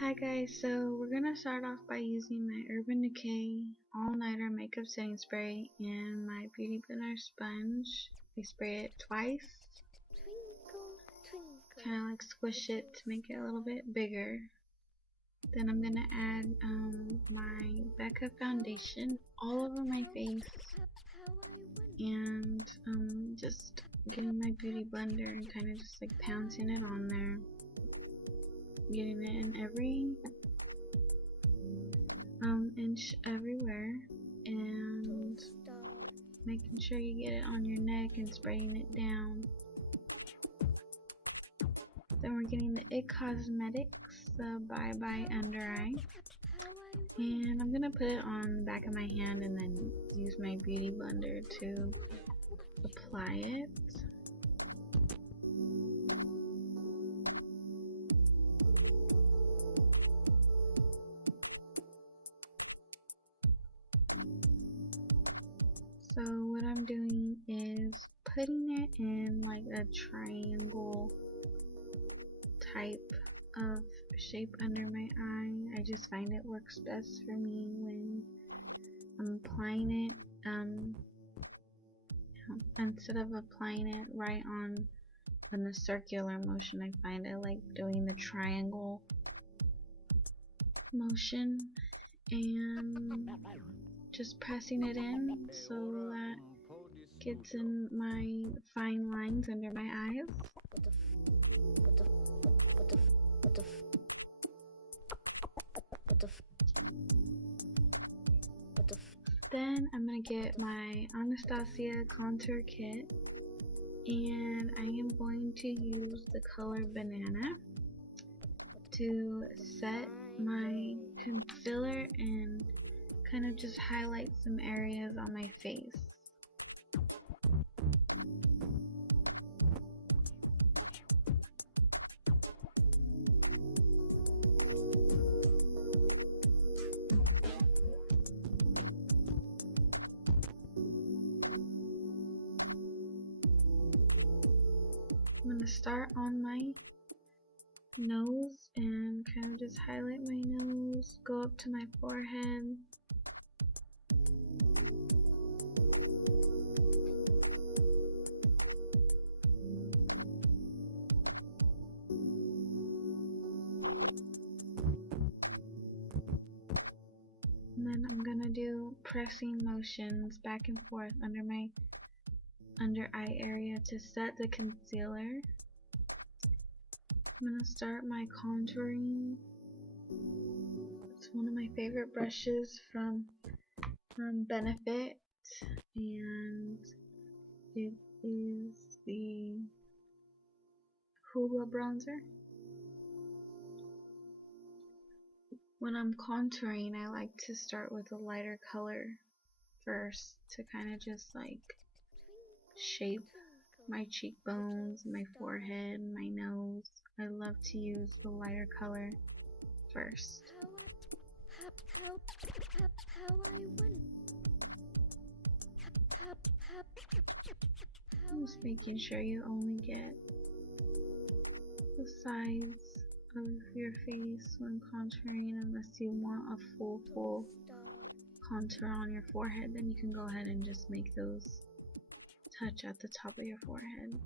Hi guys, so we're gonna start off by using my Urban Decay All-Nighter Makeup Setting Spray and my Beauty Blender sponge. I spray it twice, kind of like squish it to make it a little bit bigger. Then I'm gonna add my Becca foundation all over my face and just getting my Beauty Blender and kind of just like pouncing it on there. Getting it in every inch everywhere and making sure you get it on your neck and spraying it down. Then we're getting the IT Cosmetics, the Bye Bye Under Eye, and I'm gonna put it on the back of my hand and then use my Beauty Blender to apply it. So what I'm doing is putting it in like a triangle type of shape under my eye. I just find it works best for me when I'm applying it. Instead of applying it right on in the circular motion, I find I like doing the triangle motion and just pressing it in so that gets in my fine lines under my eyes. Then I'm going to get my Anastasia contour kit and I am going to use the color Banana to set my concealer and kind of just highlight some areas on my face. I'm going to start on my nose and kind of just highlight my nose, go up to my forehead. And then I'm gonna do pressing motions back and forth under my under eye area to set the concealer. I'm gonna start my contouring. It's one of my favorite brushes from Benefit, and it is the Hoola bronzer. When I'm contouring, I like to start with a lighter color first to kind of just like shape my cheekbones, my forehead, my nose. I love to use the lighter color first. Just making sure you only get the sides of your face when contouring, unless you want a full contour on your forehead, then you can go ahead and just make those touch at the top of your forehead.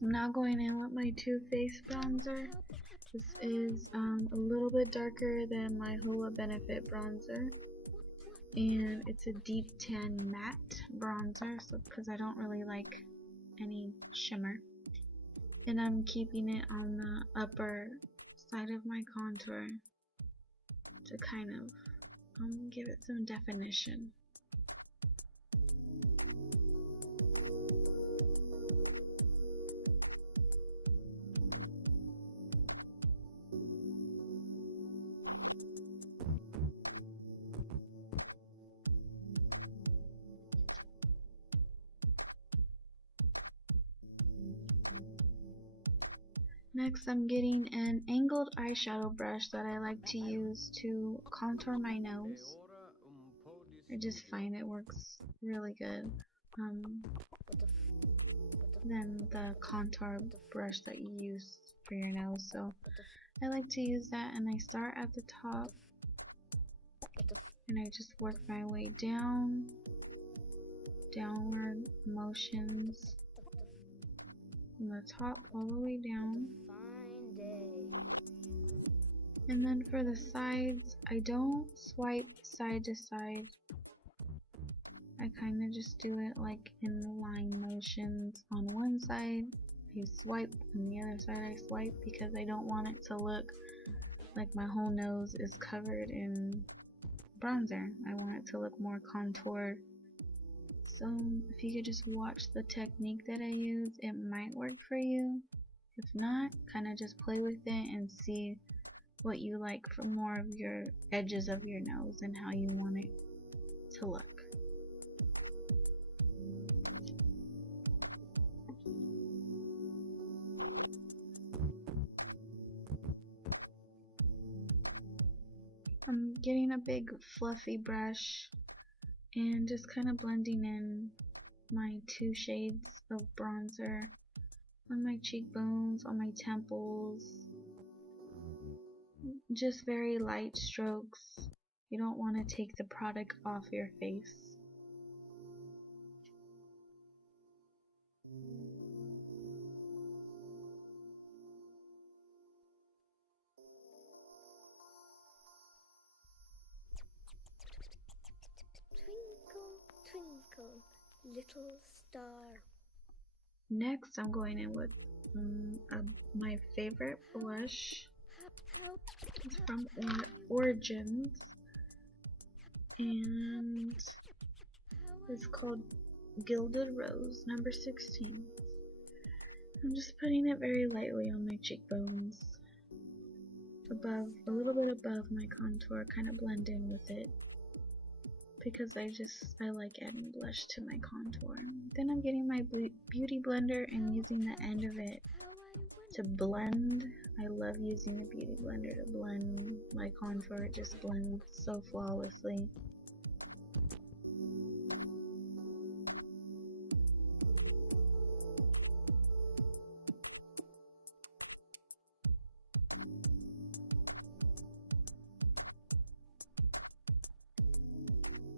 I'm now going in with my Too Faced bronzer. This is a little bit darker than my Hoola Benefit bronzer, and it's a deep tan matte bronzer, so because I don't really like any shimmer. And I'm keeping it on the upper side of my contour to kind of give it some definition. Next, I'm getting an angled eyeshadow brush that I like to use to contour my nose. I just find it works really good. Than the contour brush that you use for your nose. So I like to use that, and I start at the top and I just work my way down, downward motions from the top all the way down. And then for the sides, I don't swipe side to side. I kind of just do it like in line motions. On one side I swipe, and the other side I swipe, because I don't want it to look like my whole nose is covered in bronzer. I want it to look more contoured. So if you could just watch the technique that I use, it might work for you. If not, kind of just play with it and see what you like for more of your edges of your nose and how you want it to look. I'm getting a big fluffy brush and just kind of blending in my 2 shades of bronzer on my cheekbones, on my temples. Just very light strokes. You don't want to take the product off your face. Twinkle, twinkle, little star. Next, I'm going in with my favorite blush. It's from Origins, and it's called Gilded Rose, number 16. I'm just putting it very lightly on my cheekbones, above, a little bit above my contour, kind of blend in with it, because I like adding blush to my contour. Then I'm getting my beauty blender and using the end of it to blend. I love using a beauty blender to blend my contour. It just blends so flawlessly.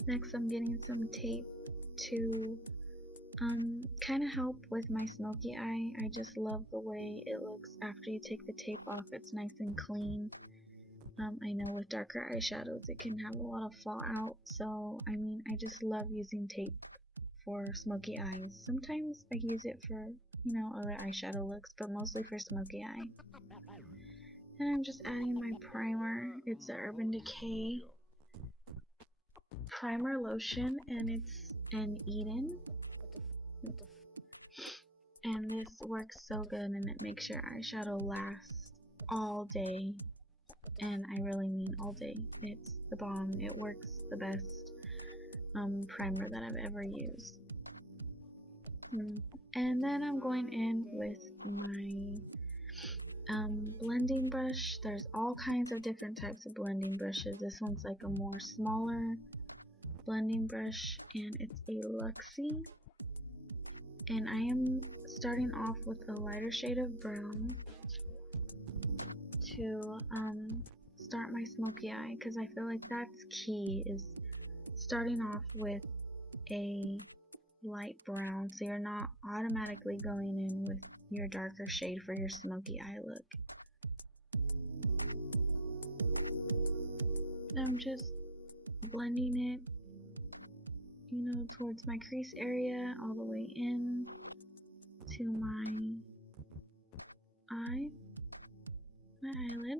Next, I'm getting some tape to kind of help with my smoky eye. I just love the way it looks after you take the tape off. It's nice and clean. I know with darker eyeshadows it can have a lot of fallout, so I mean, I just love using tape for smoky eyes. Sometimes I use it for, you know, other eyeshadow looks, but mostly for smoky eye. And I'm just adding my primer. It's the Urban Decay primer lotion, and it's an Eden, and this works so good, and it makes your eyeshadow last all day, and I really mean all day. It's the bomb. It works the best primer that I've ever used. And then I'm going in with my blending brush. There's all kinds of different types of blending brushes. This one's like a more smaller blending brush, and it's a Luxie, and I am starting off with a lighter shade of brown to start my smoky eye, because I feel like that's key, is starting off with a light brown so you're not automatically going in with your darker shade for your smoky eye look. I'm just blending it, you know, towards my crease area, all the way in to my eye, my eyelid.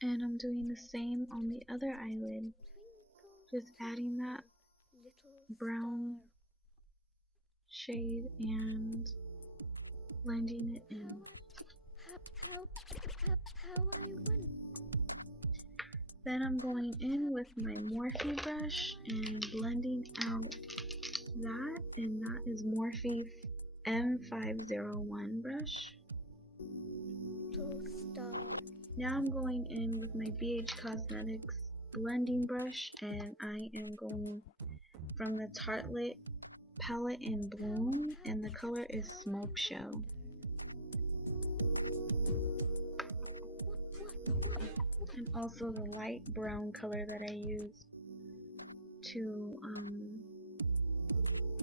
And I'm doing the same on the other eyelid, just adding that brown shade and blending it in. How I went. Then I'm going in with my Morphe brush and blending out that, and that is Morphe M501 brush. Now I'm going in with my BH Cosmetics blending brush, and I am going from the Tartelette palette in Bloom, and the color is Smoke Show. And also the light brown color that I used to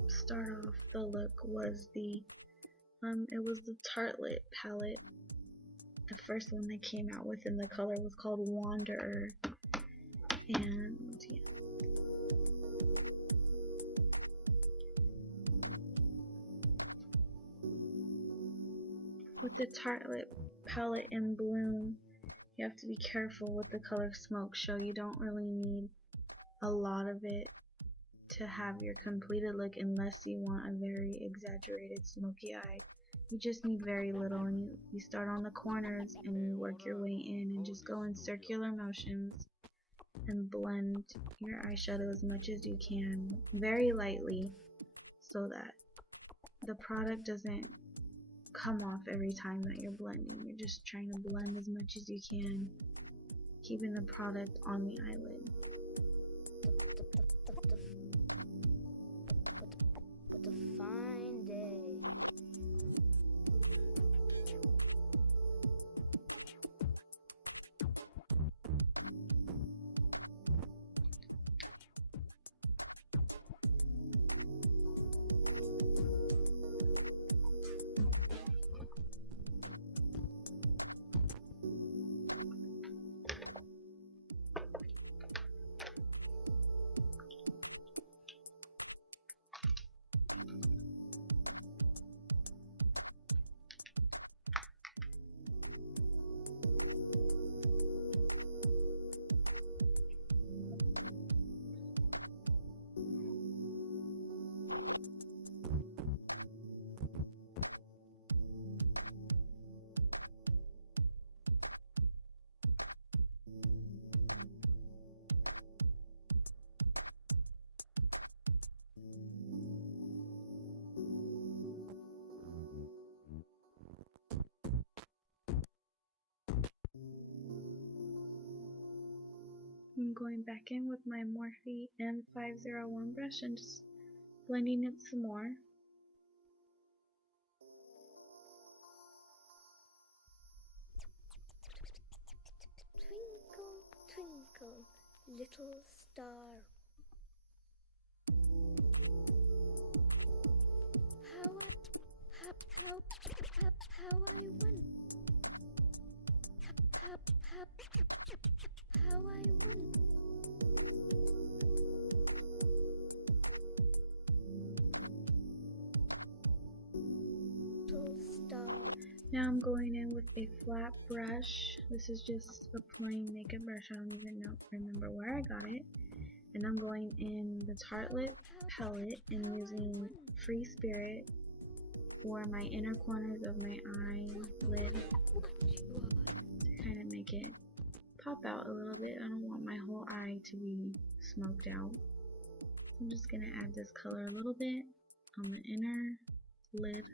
start off the look was the Tartelette palette, the first one they came out with, and the color was called Wanderer. And yeah. With the Tartelette palette in Bloom, you have to be careful with the color Smoke Show. You don't really need a lot of it to have your completed look unless you want a very exaggerated smoky eye. You just need very little, and you start on the corners and you work your way in and just go in circular motions and blend your eyeshadow as much as you can, very lightly, so that the product doesn't come off every time that you're blending. You're just trying to blend as much as you can, keeping the product on the eyelid. I'm going back in with my Morphe M501 brush and just blending it some more. Twinkle, twinkle, little star. How I won. How I won. Little star. Now I'm going in with a flat brush. This is just a plain makeup brush. I don't even remember where I got it. And I'm going in the Tartelette palette and using Free Spirit for my inner corners of my eyelid to kind of make it pop out a little bit. I don't want my whole eye to be smoked out. I'm just going to add this color a little bit on the inner lid.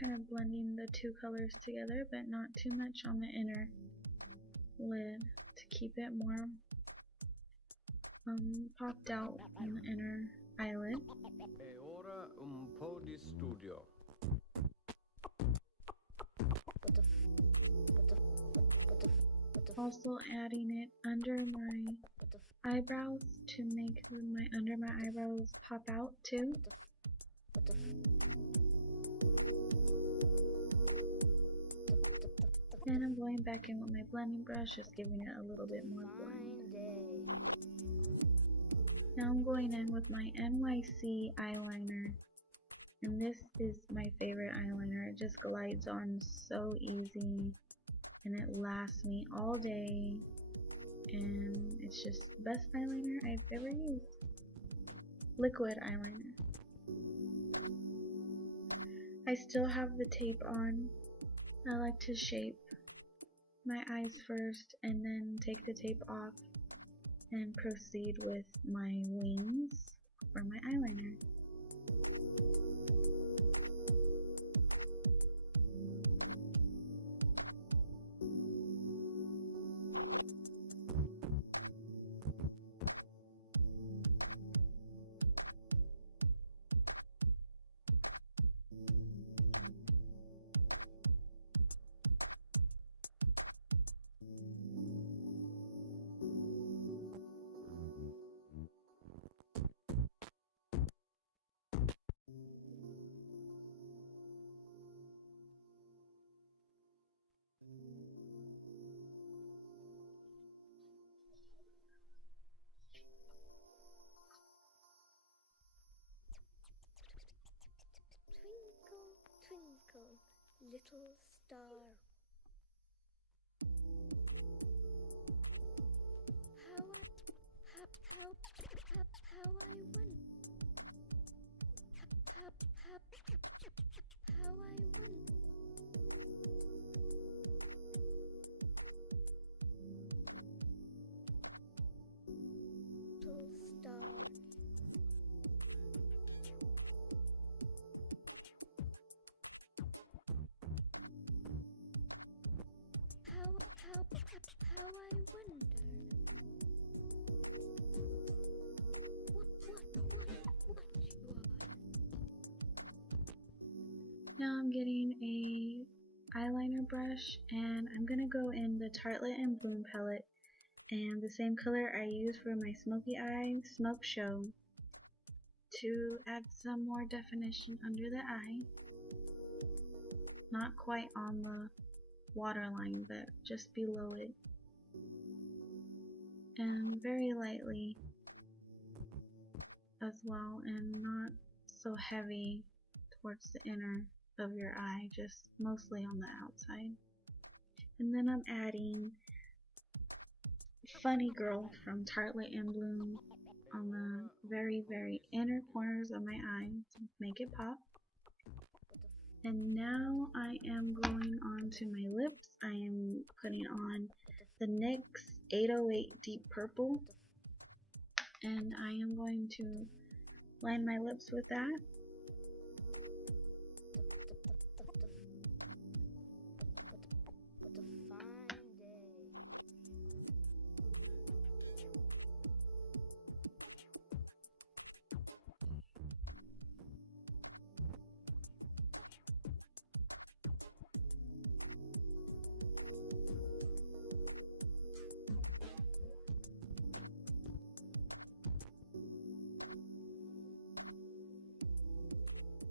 Kind of blending the two colors together, but not too much on the inner lid to keep it more popped out on the inner eyelid. E ora un po' di studio. Also adding it under my eyebrows to make my under my eyebrows pop out too. And I'm going back in with my blending brush, just giving it a little bit more blend. Now I'm going in with my NYC eyeliner, and this is my favorite eyeliner. It just glides on so easy. and it lasts me all day, and it's just the best eyeliner I've ever used. Liquid eyeliner. I still have the tape on. I like to shape my eyes first and then take the tape off and proceed with my wings for my eyeliner. Twinkle, twinkle, little star. How I win. How I win. Little star. How I wonder. What you are. Now I'm getting a eyeliner brush, and I'm gonna go in the Tartelette and Bloom palette, and the same color I use for my smoky eye, Smoke Show, to add some more definition under the eye. Not quite on the waterline, but just below it. And very lightly as well, and not so heavy towards the inner of your eye, just mostly on the outside. And then I'm adding Funny Girl from Tartelette and Bloom on the very, very inner corners of my eye to make it pop. And now I am going on to my lips. I am putting on the NYX 808 Deep Purple, and I am going to line my lips with that.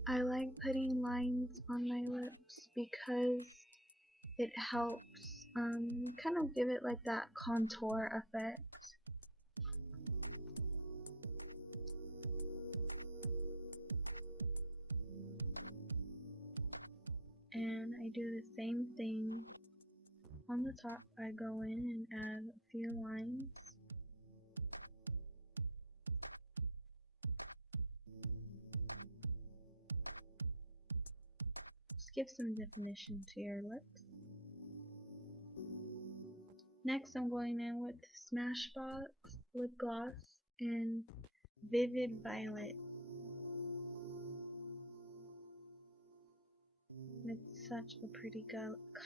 I like putting lines on my lips because it helps kind of give it like that contour effect. And I do the same thing on the top. I go in and add a few lines. Just give some definition to your lips. Next, I'm going in with Smashbox lip gloss in Vivid Violet. It's such a pretty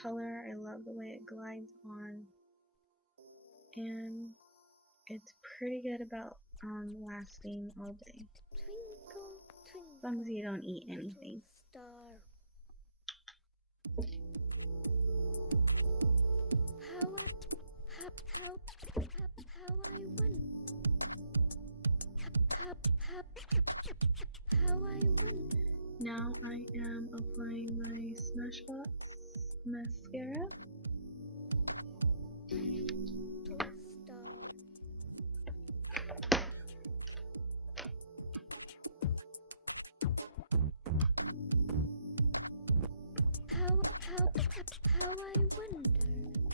color. I love the way it glides on, and it's pretty good about lasting all day. Twinkle, twinkle, As long as you don't eat anything. star. How I win. How I win. Now I am applying my Smashbox mascara. Little star. How I wonder.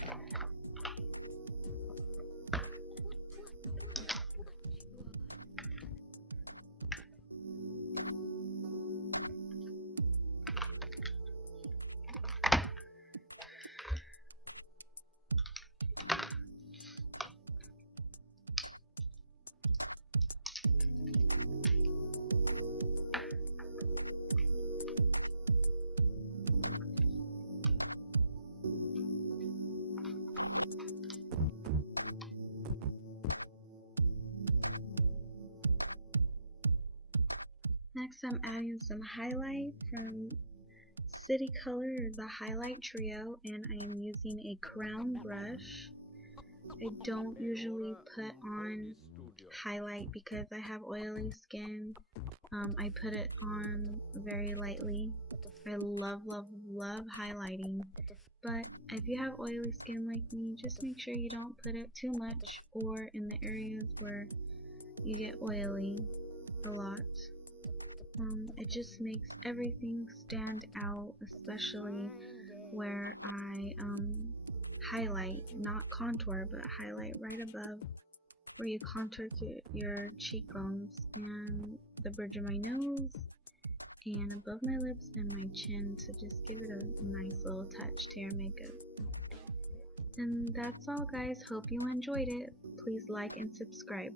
Next, I'm adding some highlight from City Color, the Highlight Trio, and I am using a crown brush. I don't usually put on highlight because I have oily skin. I put it on very lightly. I love highlighting, but if you have oily skin like me, just make sure you don't put it too much or in the areas where you get oily a lot. It just makes everything stand out, especially where I highlight, not contour, but highlight right above where you contour your cheekbones and the bridge of my nose and above my lips and my chin to just give it a nice little touch to your makeup. And that's all, guys. Hope you enjoyed it. Please like and subscribe.